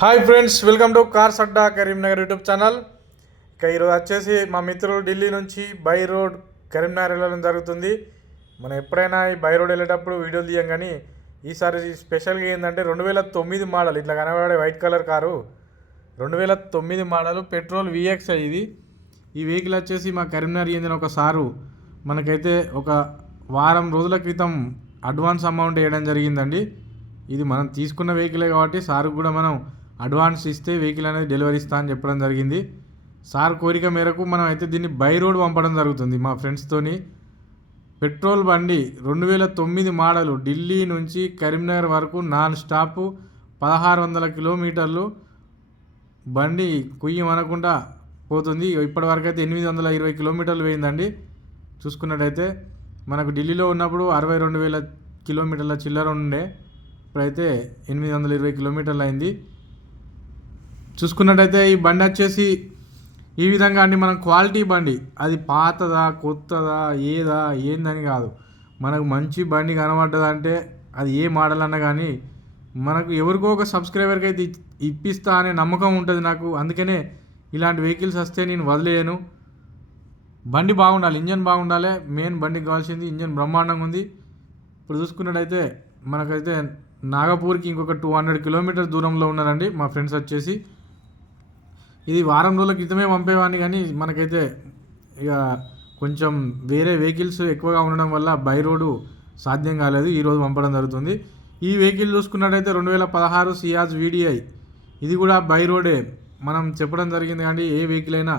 Hi friends, welcome to cars Adda Karimnagar YouTube channel. ఇక ఈరోజు వచ్చేసి మా మిత్రులు ఢిల్లీ నుంచి బై రోడ్ కరీంనగర్ వెళ్ళడం జరుగుతుంది. మనం ఎప్పుడైనా ఈ బై రోడ్ వెళ్ళేటప్పుడు వీడియోలు తీయం, కానీ ఈసారి స్పెషల్గా ఏంటంటే 2009 మోడల్ ఇట్లా కనబడే white colour car 2009 model petrol VXI ఇది. ఈ వెహికల్ వచ్చేసి మా కరీంనగర్ చెందిన ఒక సారు మనకైతే ఒక వారం రోజుల క్రితం అడ్వాన్స్ అమౌంట్ వేయడం జరిగిందండి. ఇది మనం తీసుకున్న వెహికలే కాబట్టి సార్కు కూడా మనం అడ్వాన్స్ ఇస్తే వెహికల్ అనేది డెలివరీ ఇస్తా అని చెప్పడం జరిగింది. సార్ కోరిక మేరకు మనం అయితే దీన్ని బై రోడ్ పంపడం జరుగుతుంది మా ఫ్రెండ్స్తోని. పెట్రోల్ బండి 2009 మోడలు ఢిల్లీ నుంచి కరీంనగర్ వరకు నాన్ స్టాప్ 1600 కిలోమీటర్లు బండి కుయ్యం అనకుండా పోతుంది. ఇప్పటివరకు అయితే 820 కిలోమీటర్లు పోయిందండి. చూసుకున్నట్టయితే మనకు ఢిల్లీలో ఉన్నప్పుడు 62,000 కిలోమీటర్ల చిల్లర ఉండే, ఇప్పుడైతే 820 కిలోమీటర్లు అయింది. చూసుకున్నట్టయితే ఈ బండి వచ్చేసి ఈ విధంగా అండి, మనం క్వాలిటీ బండి, అది పాతదా కొత్తదా ఏదా ఏందని కాదు, మనకు మంచి బండి కనబడ్డదంటే అది ఏ మోడల్ అన్నా కానీ మనకు ఎవరికో ఒక సబ్స్క్రైబర్కి అయితే ఇప్పిస్తా అనే నమ్మకం ఉంటుంది నాకు. అందుకనే ఇలాంటి వెహికల్స్ వస్తే నేను వదిలేయను. బండి బాగుండాలి, ఇంజన్ బాగుండాలి, మెయిన్ బండికి కావాల్సింది ఇంజన్ బ్రహ్మాండంగా ఉంది. ఇప్పుడు చూసుకున్నట్టయితే మనకైతే నాగపూర్కి ఇంకొక 200 కిలోమీటర్స్ దూరంలో ఉన్నారండి మా ఫ్రెండ్స్ వచ్చేసి. ఇది వారం రోజుల క్రితమే పంపేవాడిని, కానీ మనకైతే ఇక కొంచెం వేరే వెహికల్స్ ఎక్కువగా ఉండడం వల్ల బై రోడ్డు సాధ్యం కాలేదు. ఈరోజు పంపడం జరుగుతుంది. ఈ వెహికల్ చూసుకున్నట్టయితే 2016 సియాజ్ VDI, ఇది కూడా బై రోడే మనం చెప్పడం జరిగింది. కానీ ఏ వెహికల్ అయినా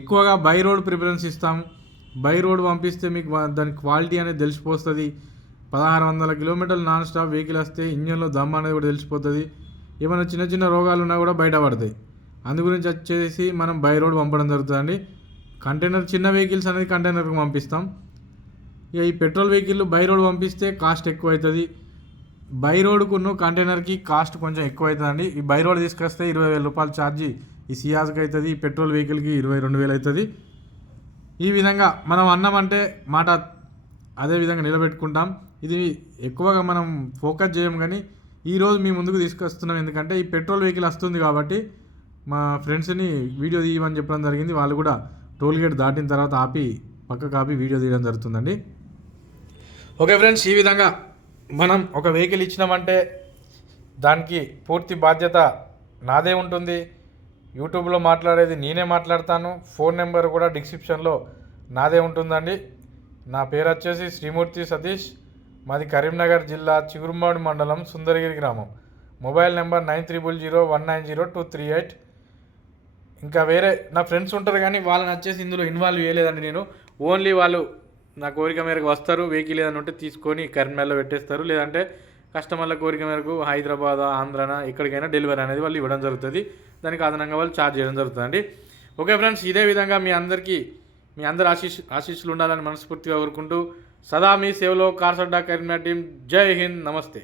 ఎక్కువగా బై రోడ్ ప్రిఫరెన్స్ ఇస్తాం. బై రోడ్ పంపిస్తే మీకు దాని క్వాలిటీ అనేది తెలిసిపోతుంది. 1600 కిలోమీటర్లు నాన్ స్టాప్ వెహికల్ వస్తే ఇంజన్లో దమ్ అనేది కూడా తెలిసిపోతుంది. ఏమైనా చిన్న చిన్న రోగాలు ఉన్నా కూడా బయటపడతాయి. అందు గురించి వచ్చేసి మనం బై రోడ్ పంపడం జరుగుతుందండి. కంటైనర్ చిన్న వెహికల్స్ అనేది కంటైనర్కి పంపిస్తాం. ఇక ఈ పెట్రోల్ వెహికల్ బై రోడ్ పంపిస్తే కాస్ట్ ఎక్కువ అవుతుంది. బై రోడ్కును కంటైనర్కి కాస్ట్ కొంచెం ఎక్కువ అవుతుందండి. ఈ బై రోడ్ తీసుకొస్తే 20,000 రూపాయలు ఛార్జీ ఈ సియాజ్కి అవుతుంది, ఈ పెట్రోల్ వెహికల్కి 22,000 అవుతుంది. ఈ విధంగా మనం అన్నామంటే మాట అదే విధంగా నిలబెట్టుకుంటాం. ఇది ఎక్కువగా మనం ఫోకస్ చేయం, కానీ ఈరోజు మీ ముందుకు తీసుకొస్తున్నాం. ఎందుకంటే ఈ పెట్రోల్ వెహికల్ వస్తుంది కాబట్టి మా ఫ్రెండ్స్ని వీడియో తీయమని చెప్పడం జరిగింది. వాళ్ళు కూడా టోల్గేట్ దాటిన తర్వాత పక్కకు ఆపి వీడియో తీయడం జరుగుతుందండి. ఓకే ఫ్రెండ్స్, ఈ విధంగా మనం ఒక వెహికల్ ఇచ్చినామంటే దానికి పూర్తి బాధ్యత నాదే ఉంటుంది. యూట్యూబ్లో మాట్లాడేది నేనే మాట్లాడతాను. ఫోన్ నెంబర్ కూడా డిస్క్రిప్షన్లో నాదే ఉంటుందండి. నా పేరు వచ్చేసి శ్రీమూర్తి సతీష్. మాది కరీంనగర్ జిల్లా చిగురుమాడి మండలం సుందరగిరి గ్రామం. Mobile number 9300190238. ఇంకా వేరే నా ఫ్రెండ్స్ ఉంటారు, కానీ వాళ్ళని వచ్చేసి ఇందులో ఇన్వాల్వ్ చేయలేదండి నేను. ఓన్లీ వాళ్ళు నా కోరిక మేరకు వస్తారు, వెహికల్ ఏదైనా ఉంటే తీసుకొని కరీంనగర్లో పెట్టేస్తారు. లేదంటే కస్టమర్ల కోరిక మేరకు హైదరాబాద్, ఆంధ్రాన ఎక్కడికైనా డెలివరీ అనేది వాళ్ళు ఇవ్వడం జరుగుతుంది. దానికి అదనంగా వాళ్ళు ఛార్జ్ చేయడం జరుగుతుందండి. ఓకే ఫ్రెండ్స్, ఇదే విధంగా మీ అందరి ఆశీస్సులు ఉండాలని మనస్ఫూర్తిగా కోరుకుంటూ సదా మీ సేవలో కార్స్ అడ్డా కరీంనగర్ టీం. జై హింద్, నమస్తే.